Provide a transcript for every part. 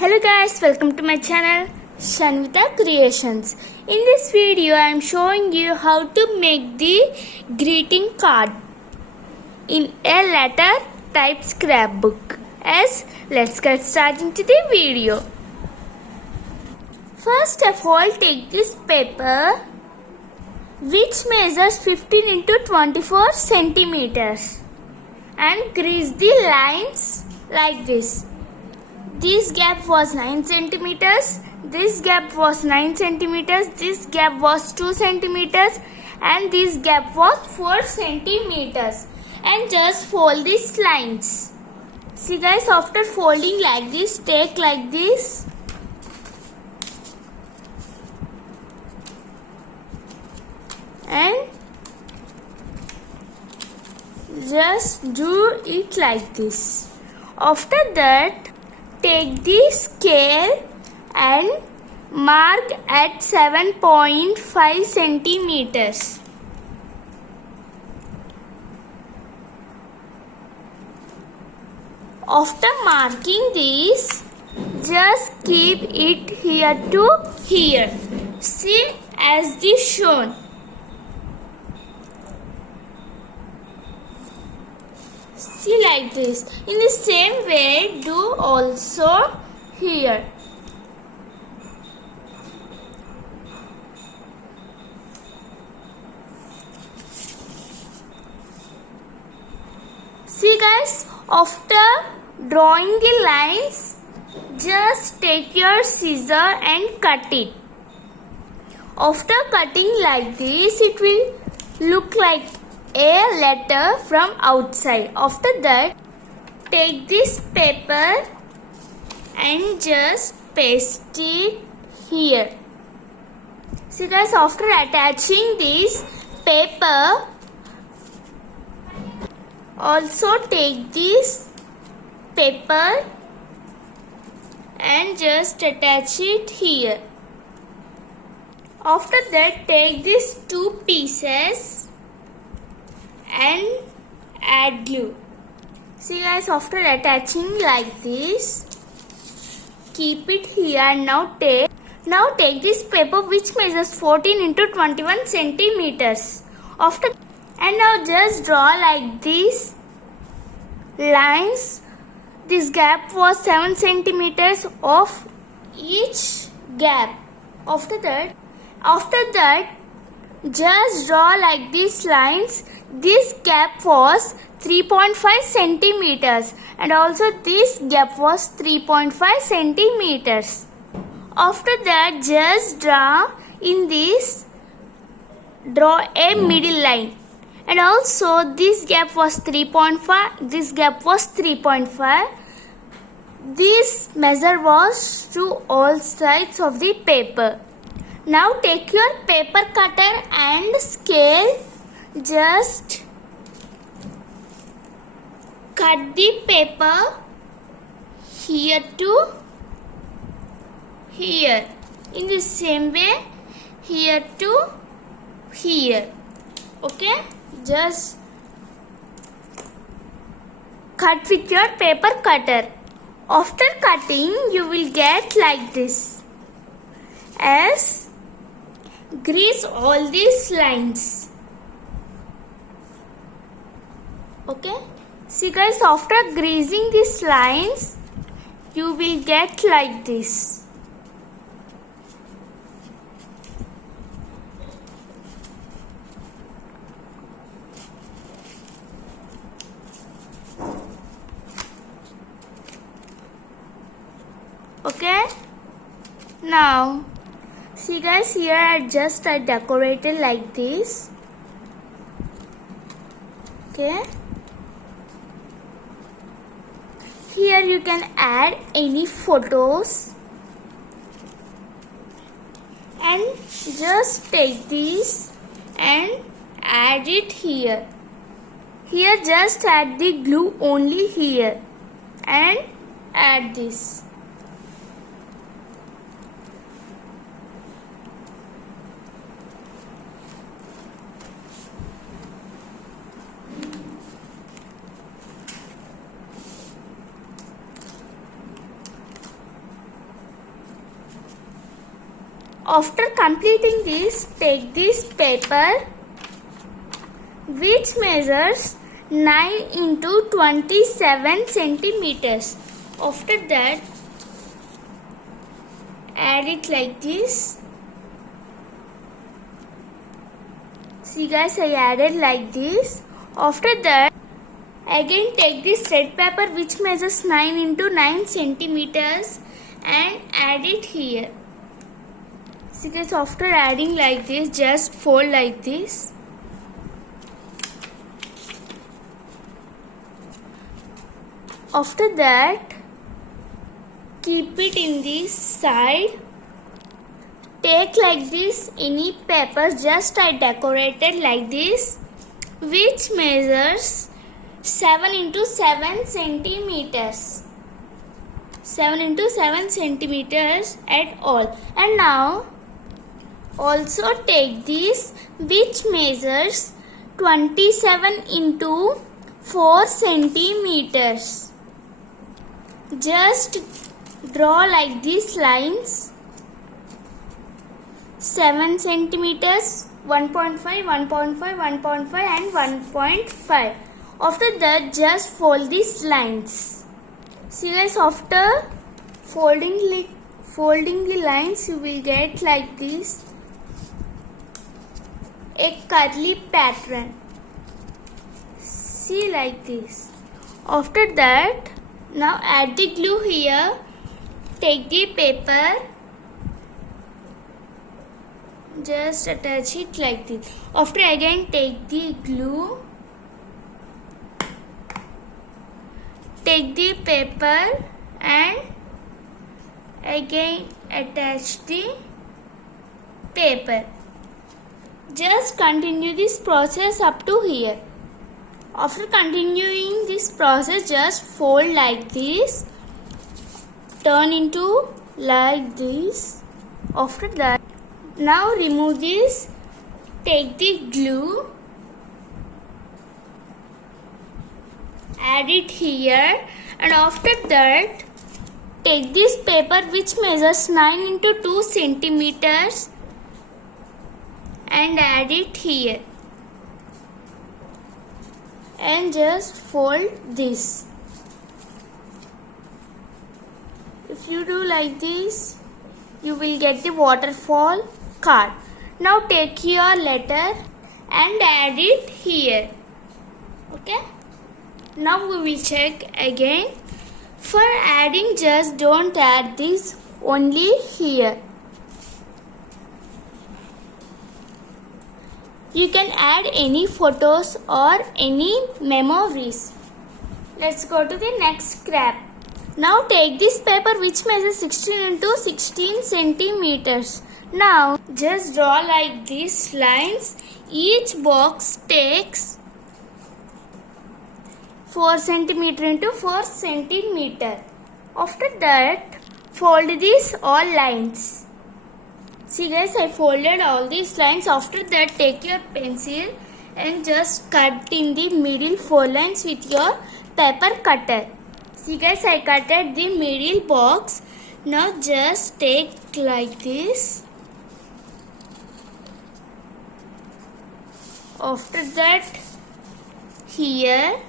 Hello guys, welcome to my channel Shanvita Creations. In this video I am showing you how to make the greeting card in a letter type scrapbook. Let's get started into the video. First of all, take this paper which measures 15 into 24 centimeters and grease the lines like this. This gap was 9 centimeters, this gap was 9 centimeters, this gap was 2 centimeters and this gap was 4 centimeters. And just fold these lines. See guys, after folding like this, take like this. And just do it like this. After that, take the scale and mark at 7.5 centimeters. After marking this, just keep it here to here. See as this shown. See like this. In the same way, do also here. See guys, after drawing the lines, just take your scissor and cut it. After cutting like this, it will look like a letter from outside. After that, take this paper and just paste it here. See guys, after attaching this paper, also take this paper and just attach it here. After that, take these two pieces and add glue. See guys, after attaching like this, keep it here. Now take this paper which measures 14 into 21 centimeters. And now just draw like this lines. This gap was 7 centimeters of each gap. After that, just draw like these lines. This gap was 3.5 centimeters and also this gap was 3.5 centimeters. After that, just draw a middle line. And also this gap was 3.5, this gap was 3.5. This measure was to all sides of the paper. Now take your paper cutter and scale. Just cut the paper here to here. In the same way, here to here. Okay? Just cut with your paper cutter. After cutting, you will get like this. Grease all these lines. Okay? See guys, after greasing these lines, you will get like this. Okay? Now, see guys, here I decorated like this. Okay? Here you can add any photos and just take this and add it here. Here just add the glue only here and add this. After completing this, take this paper which measures 9 into 27 centimeters. After that, add it like this. See guys, I added like this. After that, again take this red paper which measures 9 into 9 centimeters and add it here. See guys, after adding like this, just fold like this. After that, keep it in this side. Take like this any paper, just I decorated like this, which measures 7 into 7 centimeters. 7 into 7 centimeters at all. And now also take this which measures 27 into 4 centimeters. Just draw like these lines. 7 centimeters, 1.5, 1.5, 1.5 and 1.5. After that, just fold these lines. See guys, after folding the lines, you will get like this a curly pattern. See like this. After that, now add the glue here. Take the paper, just attach it like this. After again take the glue, take the paper and again attach the paper. Just continue this process up to here. After continuing this process, just fold like this, turn into like this. After that, now remove this, take the glue, add it here, and after that take this paper which measures 9 into 2 centimeters and add it here and just fold this. If you do like this, you will get the waterfall card. Now take your letter and add it here. Okay. Now we will check again. For adding, just don't add this, only here. You can add any photos or any memories. Let's go to the next scrap. Now take this paper which measures 16 into 16 centimeters. Now just draw like these lines. Each box takes 4 centimeter into 4 centimeter. After that, fold these all lines. See guys, I folded all these lines. After that, take your pencil and just cut in the middle 4 lines with your paper cutter. See guys, I cutted the middle box. Now just take like this. After that, here.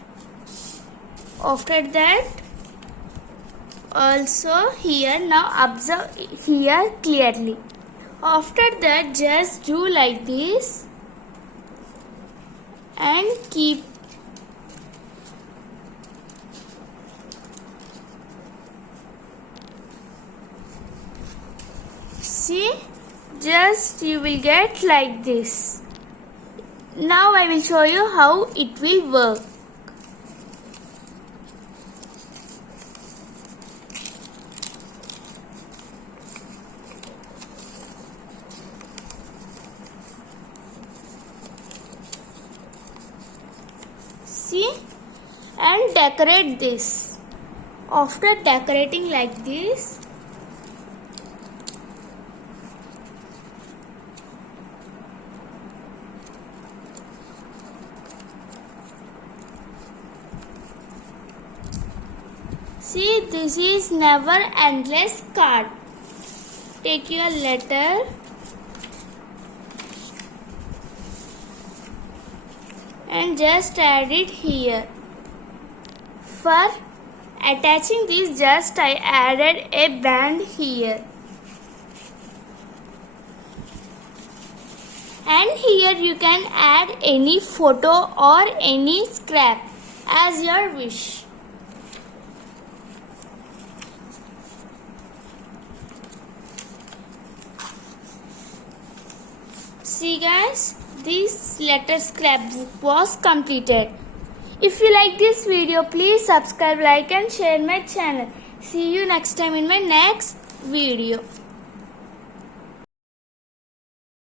After that, also here. Now observe here clearly. After that, just do like this and keep. See, just you will get like this. Now I will show you how it will work. See, and decorate this. After decorating like this, see, this is never endless card. Take your letter and just add it here. For attaching this, just I added a band here. And here you can add any photo or any scrap as your wish. See guys, this letter scrapbook was completed. If you like this video, please subscribe, like and share my channel. See you next time in my next video.